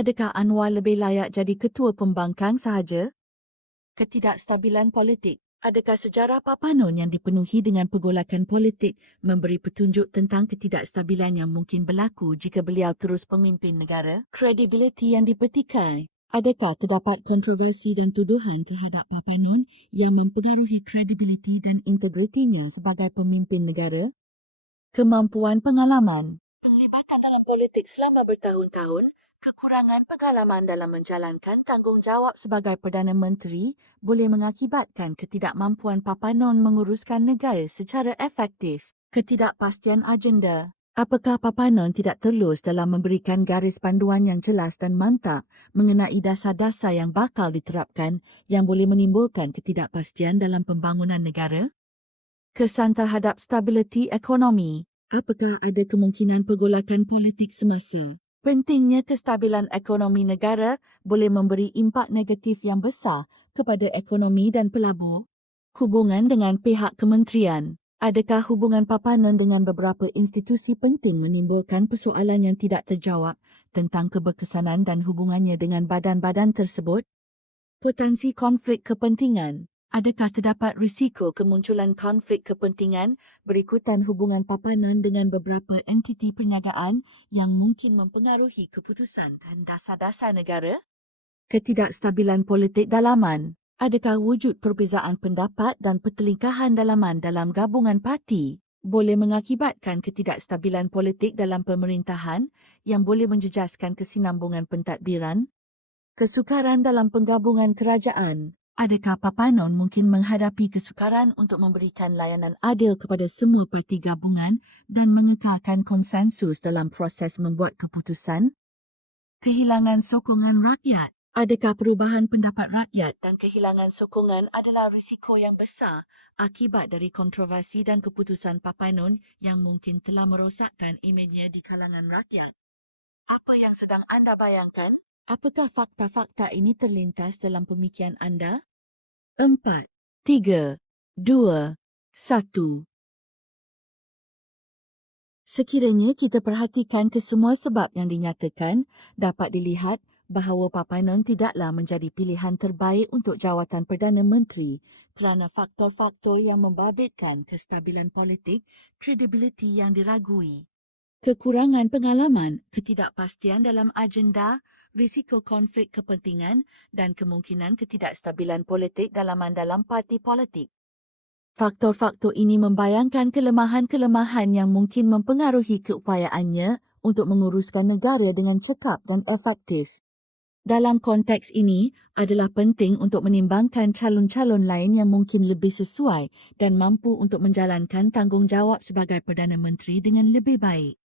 Adakah Anwar lebih layak jadi ketua pembangkang sahaja? Ketidakstabilan politik. Adakah sejarah Papanon yang dipenuhi dengan pergolakan politik memberi petunjuk tentang ketidakstabilan yang mungkin berlaku jika beliau terus pemimpin negara? Kredibiliti yang dipetikai. Adakah terdapat kontroversi dan tuduhan terhadap Papanon yang mempengaruhi kredibiliti dan integritinya sebagai pemimpin negara? Kemampuan pengalaman. Penglibatan dalam politik selama bertahun-tahun, kekurangan pengalaman dalam menjalankan tanggungjawab sebagai Perdana Menteri boleh mengakibatkan ketidakmampuan Papanon menguruskan negara secara efektif. Ketidakpastian agenda. Apakah Papanon tidak telus dalam memberikan garis panduan yang jelas dan mantap mengenai dasar-dasar yang bakal diterapkan yang boleh menimbulkan ketidakpastian dalam pembangunan negara? Kesan terhadap stabiliti ekonomi. Apakah ada kemungkinan pergolakan politik semasa? Pentingnya kestabilan ekonomi negara boleh memberi impak negatif yang besar kepada ekonomi dan pelabur. Hubungan dengan pihak kementerian. Adakah hubungan Papanon dengan beberapa institusi penting menimbulkan persoalan yang tidak terjawab tentang keberkesanan dan hubungannya dengan badan-badan tersebut? Potensi konflik kepentingan. Adakah terdapat risiko kemunculan konflik kepentingan berikutan hubungan Papanon dengan beberapa entiti perniagaan yang mungkin mempengaruhi keputusan dan dasar-dasar negara? Ketidakstabilan politik dalaman. Adakah wujud perbezaan pendapat dan pertelingkahan dalaman dalam gabungan parti boleh mengakibatkan ketidakstabilan politik dalam pemerintahan yang boleh menjejaskan kesinambungan pentadbiran? Kesukaran dalam penggabungan kerajaan. Adakah Papanon mungkin menghadapi kesukaran untuk memberikan layanan adil kepada semua parti gabungan dan mengekalkan konsensus dalam proses membuat keputusan? Kehilangan sokongan rakyat. Adakah perubahan pendapat rakyat dan kehilangan sokongan adalah risiko yang besar akibat dari kontroversi dan keputusan Papanon yang mungkin telah merosakkan imejnya di kalangan rakyat? Apa yang sedang anda bayangkan? Apakah fakta-fakta ini terlintas dalam pemikiran anda? 4, 3, 2, 1. Sekiranya kita perhatikan kesemua sebab yang dinyatakan, dapat dilihat bahawa Papanon tidaklah menjadi pilihan terbaik untuk jawatan Perdana Menteri kerana faktor-faktor yang membabitkan kestabilan politik, kredibiliti yang diragui. Kekurangan pengalaman, ketidakpastian dalam agenda, risiko konflik kepentingan dan kemungkinan ketidakstabilan politik dalaman dalam parti politik. Faktor-faktor ini membayangkan kelemahan-kelemahan yang mungkin mempengaruhi keupayaannya untuk menguruskan negara dengan cekap dan efektif. Dalam konteks ini, adalah penting untuk menimbangkan calon-calon lain yang mungkin lebih sesuai dan mampu untuk menjalankan tanggungjawab sebagai Perdana Menteri dengan lebih baik.